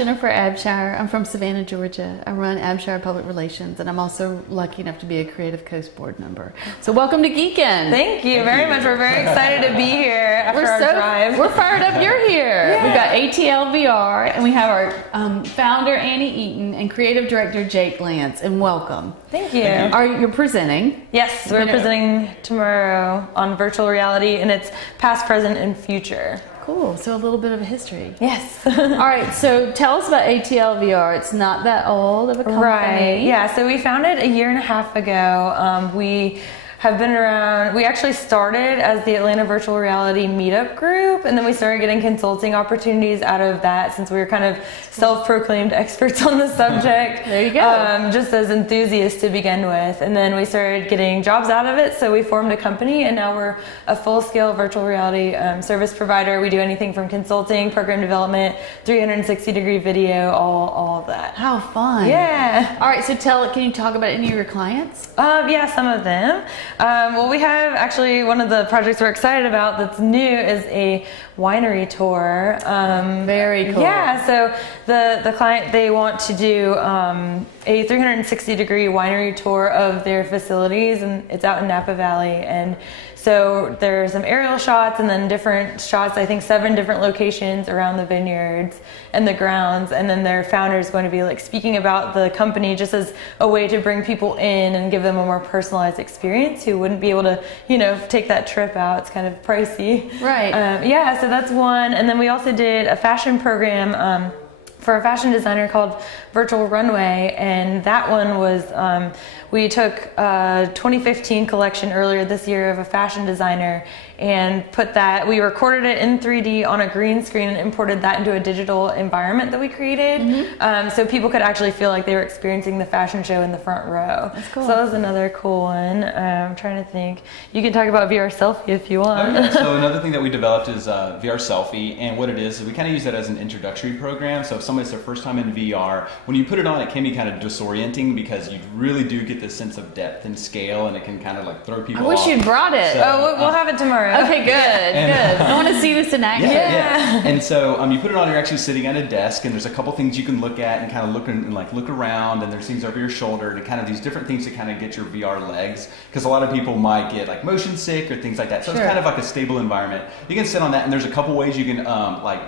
Jennifer Abshire. I'm from Savannah, Georgia. I run Abshire Public Relations, and I'm also lucky enough to be a Creative Coast board member. So welcome to Geekend. Thank you very much. We're very excited to be here after our drive. We're fired up you're here. Yeah. We've got ATLvr, and we have our founder, Annie Eaton, and creative director, Jake Lance, and welcome. Thank you. You're presenting. Yes, we're presenting tomorrow on virtual reality, and it's past, present, and future. Cool. So a little bit of a history. Yes. All right. So tell us about ATLvr. It's not that old of a company. Right. Yeah. So we founded a year and a half ago. We have been around. We actually started as the Atlanta Virtual Reality Meetup group, and then we started getting consulting opportunities out of that since we were kind of self-proclaimed experts on the subject. There you go. Just as enthusiasts to begin with, and then we started getting jobs out of it, so we formed a company, and now we're a full-scale virtual reality service provider. We do anything from consulting, program development, 360-degree video, all of that. How fun. Yeah. All right. So can you talk about any of your clients? Yeah, some of them. Well, we have actually one of the projects we're excited about that's new is a winery tour. Very cool. Yeah, so the client, they want to do a 360-degree winery tour of their facilities, and it's out in Napa Valley. And so there's some aerial shots and then different shots, I think 7 different locations around the vineyards and the grounds. And then their founder is going to be like speaking about the company just as a way to bring people in and give them a more personalized experience who wouldn't be able to, take that trip out. It's kind of pricey. Right. Yeah, so that's one. And then we also did a fashion program for a fashion designer called Virtual Runway, and that one was we took a 2015 collection earlier this year of a fashion designer and we recorded it in 3D on a green screen and imported that into a digital environment that we created, so people could actually feel like they were experiencing the fashion show in the front row. That's cool. So that was another cool one. I'm trying to think. You can talk about VR Selfie if you want. Oh, yeah. So another thing that we developed is VR Selfie, and what it is we kind of use that as an introductory program. So if somebody's their first time in VR, when you put it on, it can be kind of disorienting because you really do get this sense of depth and scale, and it can kind of like throw people off. I wish you'd brought it. So, we'll have it tomorrow. Okay, good, good. I want to see this in action. Yeah. And so you put it on, you're actually sitting at a desk, and there's a couple things you can look at and kind of look around, and there's things over your shoulder, and kind of these different things to kind of get your VR legs, because a lot of people might get like motion sick or things like that. So It's kind of like a stable environment. You can sit on that, and there's a couple ways you can you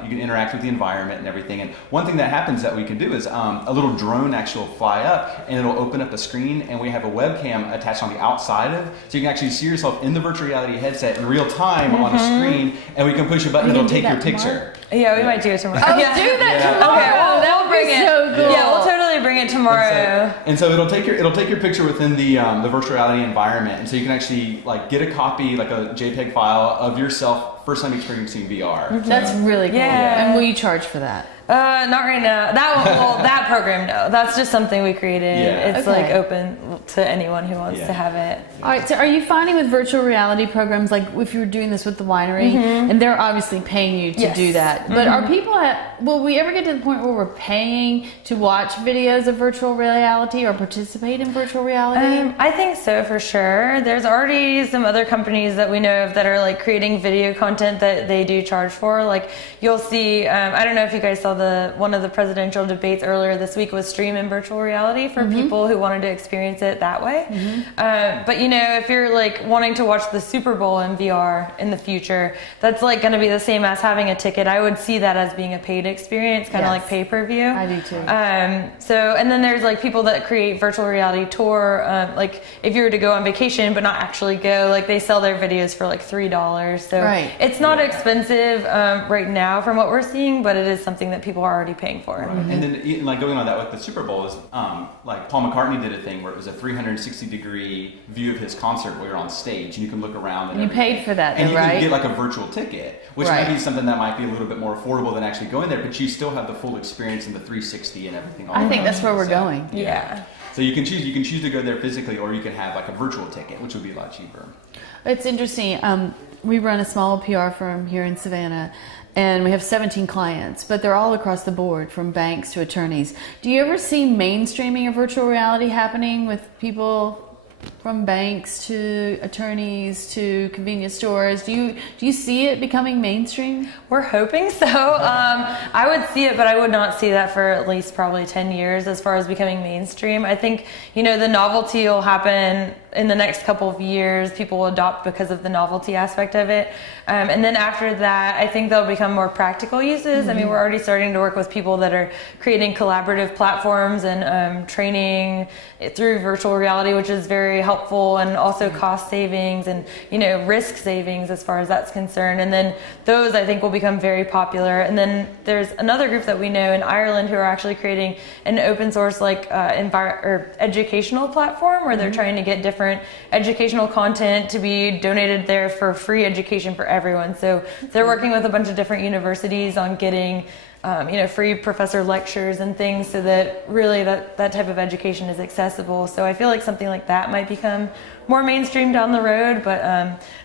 can interact with the environment and everything. And one thing that happens that we can do is a little drone actually will fly up, and it'll open up a screen, and we have a webcam attached on the outside of, so you can actually see yourself in the virtual reality headset in real time on a screen, and we can push a button, it'll take your picture. Yeah, we might do it tomorrow. Oh, do that tomorrow. Okay, well, that would be so cool. Yeah, we'll totally bring it tomorrow. And so it'll take your picture within the virtual reality environment, and so you can actually like get a copy, like a JPEG file of yourself first time experiencing VR. That's really cool. Yeah. And will you charge for that? Not right now. That program, no. That's just something we created. Yeah. It's like open to anyone who wants to have it. All right. So, are you finding with virtual reality programs, like if you were doing this with the winery, and they're obviously paying you to do that, but are people will we ever get to the point where we're paying to watch videos of virtual reality or participate in virtual reality? I think so, for sure. There's already some other companies that we know of that are like creating video content that they do charge for. Like you'll see, I don't know if you guys saw one of the presidential debates earlier this week was stream in virtual reality for people who wanted to experience it that way. But if you're like wanting to watch the Super Bowl in VR in the future, that's like going to be the same as having a ticket. I would see that as being a paid experience, kind of like pay-per-view. I do too. And then there's like people that create virtual reality tour, like if you were to go on vacation but not actually go, like they sell their videos for like $3. So it's not expensive right now from what we're seeing, but it is something that people are already paying for. Right. And then like going on that with the Super Bowl is like Paul McCartney did a thing where it was a 360-degree view of his concert where you're on stage and you can look around. And you paid for that, and you right? can get like a virtual ticket, which might be something that might be a little bit more affordable than actually going there, but you still have the full experience in the 360 and everything. I think that's where we're going. Yeah. So you can choose to go there physically, or you can have like a virtual ticket, which would be a lot cheaper. It's interesting. We run a small PR firm here in Savannah, and we have 17 clients, but they're all across the board, from banks to attorneys. Do you ever see mainstreaming of virtual reality happening with people from banks to attorneys to convenience stores? Do you see it becoming mainstream? We're hoping so. I would see it, but I would not see that for at least probably 10 years as far as becoming mainstream. I think, the novelty will happen in the next couple of years. People will adopt because of the novelty aspect of it. And then after that, I think they'll become more practical uses. I mean, we're already starting to work with people that are creating collaborative platforms and training through virtual reality, which is very helpful, and also cost savings and, risk savings as far as that's concerned. And then those, I think, will become very popular. And then there's another group that we know in Ireland who are actually creating an open source educational platform where they're trying to get different educational content to be donated there for free education for everyone. So they're working with a bunch of different universities on getting free professor lectures and things, so that really that type of education is accessible. So I feel like something like that might become more mainstream down the road. But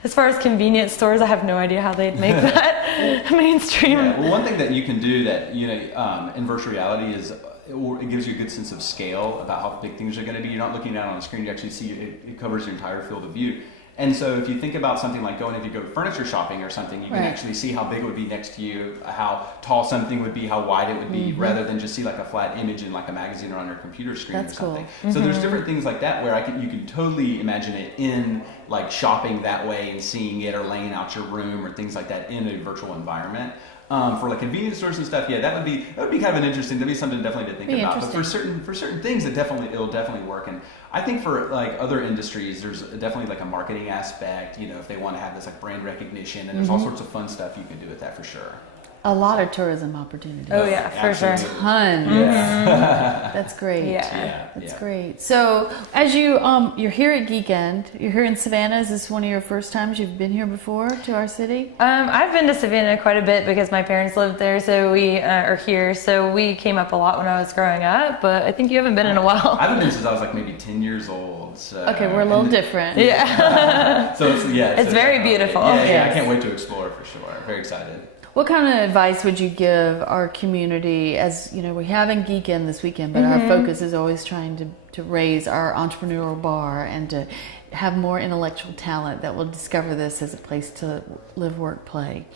as far as convenience stores, I have no idea how they'd make that mainstream. Yeah. Well, one thing that you can do that in virtual reality is it gives you a good sense of scale about how big things are going to be. You're not looking down on the screen; you actually see it covers your entire field of view. And so if you think about something like if you go furniture shopping or something, you can actually see how big it would be next to you, how tall something would be, how wide it would be, rather than just see like a flat image in like a magazine or on your computer screen or something. Cool. So there's different things like that where you can totally imagine it in like shopping that way and seeing it, or laying out your room or things like that in a virtual environment. For like convenience stores and stuff, that would be kind of that'd be something definitely to think about. But for certain things, it'll definitely work. And I think for like other industries, there's definitely like a marketing aspect. If they want to have this like brand recognition, and there's all sorts of fun stuff you can do with that for sure. A lot of tourism opportunities. Oh yeah, for sure. Tons. Yeah. That's great. Yeah. That's great. So as you're here at Geekend, you're here in Savannah. Is this one of your first times you've been here before to our city? I've been to Savannah quite a bit because my parents lived there, so we are here. So we came up a lot when I was growing up, but I think you haven't been in a while. I haven't been since I was like maybe 10 years old. So, okay, we're a little different. Yeah. So it's very beautiful. Yeah, I can't wait to explore for sure. Very excited. What kind of advice would you give our community? As we're having Geekend this weekend, but our focus is always trying to raise our entrepreneurial bar and to have more intellectual talent that will discover this as a place to live, work, play.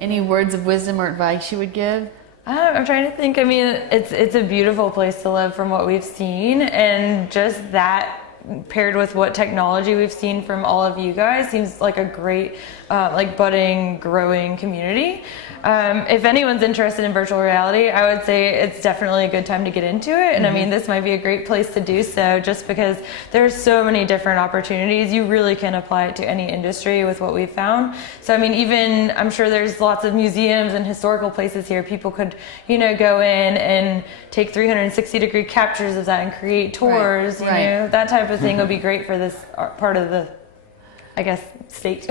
Any words of wisdom or advice you would give? I'm trying to think. I mean, it's a beautiful place to live from what we've seen, and just that paired with what technology we've seen from all of you guys seems like a great budding, growing community. If anyone's interested in virtual reality, I would say it's definitely a good time to get into it. And I mean, this might be a great place to do so, just because there's so many different opportunities. You really can apply it to any industry with what we've found. So I mean, even I'm sure there's lots of museums and historical places here. People could, go in and take 360-degree captures of that and create tours. Right. That type of thing would be great for this part of the, I guess, state.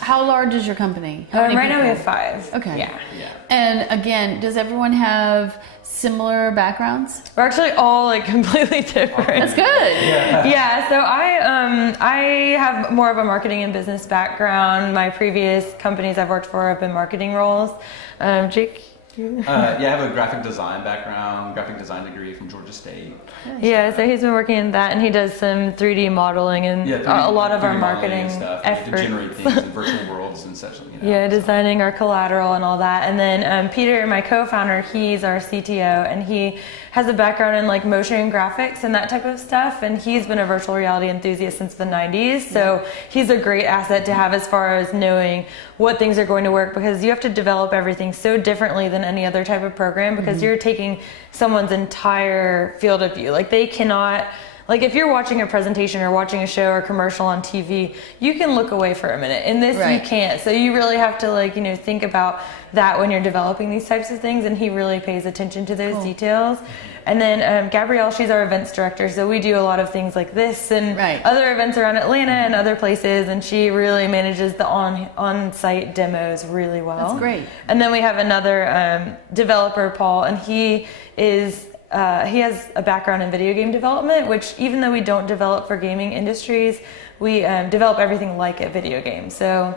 How large is your company? Right now we have 5. Okay. Yeah. And again, does everyone have similar backgrounds? We're actually all completely different. That's good. Yeah. So I have more of a marketing and business background. My previous companies I've worked for have been marketing roles. Jake? I have a graphic design background, graphic design degree from Georgia State. Yeah, so he's been working in that, and he does some 3D modeling and a lot of our marketing stuff efforts. To generate things in virtual worlds and such. Designing our collateral and all that. And then Peter, my co-founder, he's our CTO, and he has a background in motion graphics and that type of stuff, and he's been a virtual reality enthusiast since the 90s. So he's a great asset to have as far as knowing what things are going to work, because you have to develop everything so differently than any other type of program, because you're taking someone's entire field of view. They cannot, if you're watching a presentation or watching a show or commercial on TV, you can look away for a minute. In this, you can't. So you really have to think about that when you're developing these types of things, and he really pays attention to those details. And then Gabrielle, she's our events director, so we do a lot of things like this and other events around Atlanta and other places, and she really manages the on-site demos really well. That's great. And then we have another developer, Paul, and he is he has a background in video game development, which even though we don't develop for gaming industries, we develop everything like a video game. So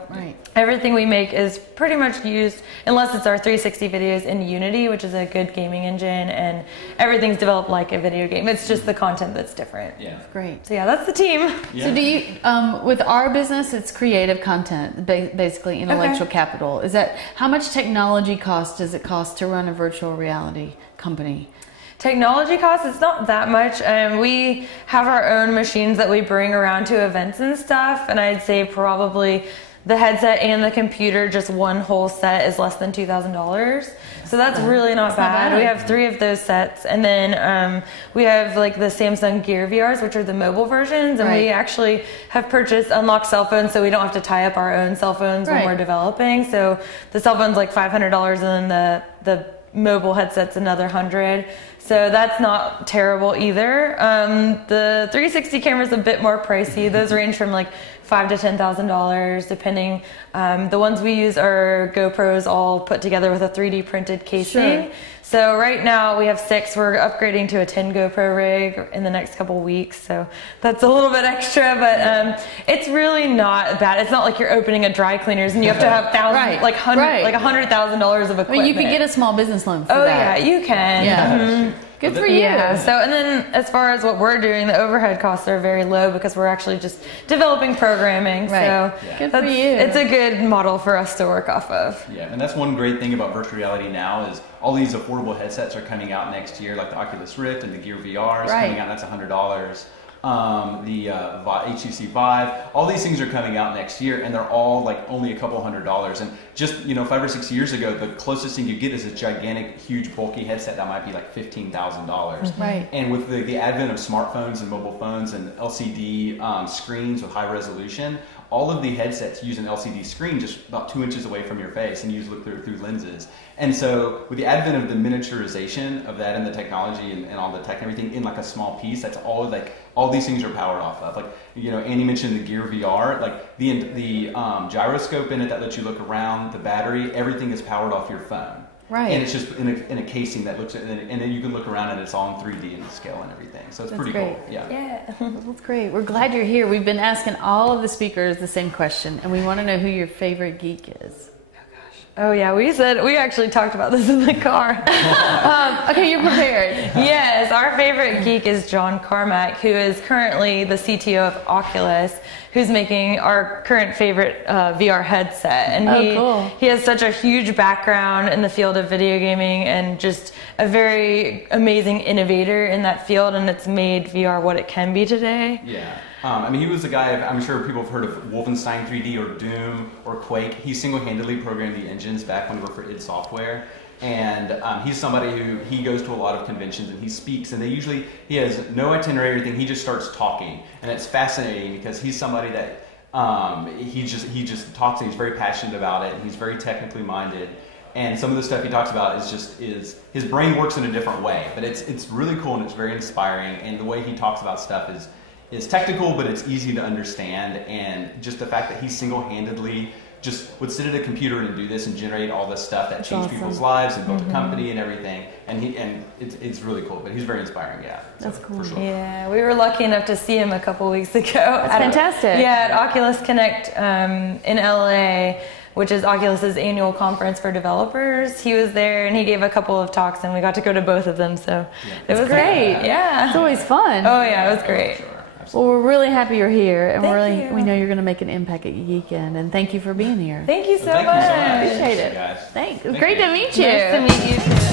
everything we make is pretty much used, unless it's our 360 videos, in Unity, which is a good gaming engine, and everything's developed like a video game. It's just the content that's different. Yeah. Great. So yeah, that's the team. Yeah. So do you, with our business, it's creative content, basically intellectual capital. Is that, how much technology cost does it cost to run a virtual reality company? Technology costs, it's not that much. We have our own machines that we bring around to events and stuff, and I'd say probably the headset and the computer, just one whole set, is less than $2,000. So that's really not bad. We have 3 of those sets, and then we have like the Samsung Gear VRs, which are the mobile versions, and we actually have purchased unlocked cell phones, so we don't have to tie up our own cell phones when we're developing. So the cell phone's like $500, and then the mobile headset's another $100. So that's not terrible either. The 360 camera's a bit more pricey. Those range from like $5,000 to $10,000 depending. The ones we use are GoPros all put together with a 3D printed casing. So right now we have 6. We're upgrading to a 10 GoPro rig in the next couple weeks. So that's a little bit extra, but it's really not bad. It's not like you're opening a dry cleaners and you have to have thousands, like $100,000 of equipment. I mean, you could get a small business loan for that. Yeah, you can. Yeah. Good for you. Yeah. So, and then as far as what we're doing, the overhead costs are very low because we're actually just developing programming. So good for you. It's a good model for us to work off of. Yeah, and that's one great thing about virtual reality now is all these affordable headsets are coming out next year, like the Oculus Rift and the Gear VR is coming out. That's $100. The HTC Vive, all these things are coming out next year, and they're all like only a couple $100. And just 5 or 6 years ago, the closest thing you get is a gigantic, huge, bulky headset that might be like $15,000. Right. And with the advent of smartphones and mobile phones and LCD screens with high resolution, all of the headsets use an LCD screen just about 2 inches away from your face, and you look through lenses. And so with the advent of the miniaturization of that and the technology and all the tech and everything in like a small piece, that's all like all these things are powered off of. Like, Annie mentioned the Gear VR, like the gyroscope in it that lets you look around, the battery, everything is powered off your phone. Right. And it's just in a casing that looks at, and then you can look around and it's all in 3D and scale and everything. So it's pretty cool. Yeah. That's great. We're glad you're here. We've been asking all of the speakers the same question, and we want to know who your favorite geek is. Oh yeah, we actually talked about this in the car. Okay, you're prepared. Yes, our favorite geek is John Carmack, who is currently the CTO of Oculus, who's making our current favorite VR headset. And he has such a huge background in the field of video gaming and just a very amazing innovator in that field, and it's made VR what it can be today. Yeah. He was a guy, I'm sure people have heard of Wolfenstein 3D or Doom or Quake. He single-handedly programmed the engines back when he worked for id Software. And he's somebody who, he goes to a lot of conventions and he speaks, and he has no itinerary or anything, he just starts talking. And it's fascinating because he's somebody that he just talks, and he's very passionate about it, and he's very technically minded. And some of the stuff he talks about is his brain works in a different way, but it's really cool and it's very inspiring, and the way he talks about stuff is technical, but it's easy to understand. And just the fact that he single-handedly just would sit at a computer and do this and generate all this stuff that changed people's lives and built a company and everything. And it's really cool, but he's very inspiring, That's cool. For sure. Yeah, we were lucky enough to see him a couple weeks ago. That's fantastic. At Oculus Connect in LA, which is Oculus's annual conference for developers. He was there and he gave a couple of talks, and we got to go to both of them, so it was great. Yeah. It's always fun. Oh yeah, it was great. Sure. Well, we're really happy you're here, and we know you're going to make an impact at Geekend, and thank you for being here. Thank you so much. Thank you so much. Appreciate it. Guys. Thanks. It was great to meet you. Nice to meet you too.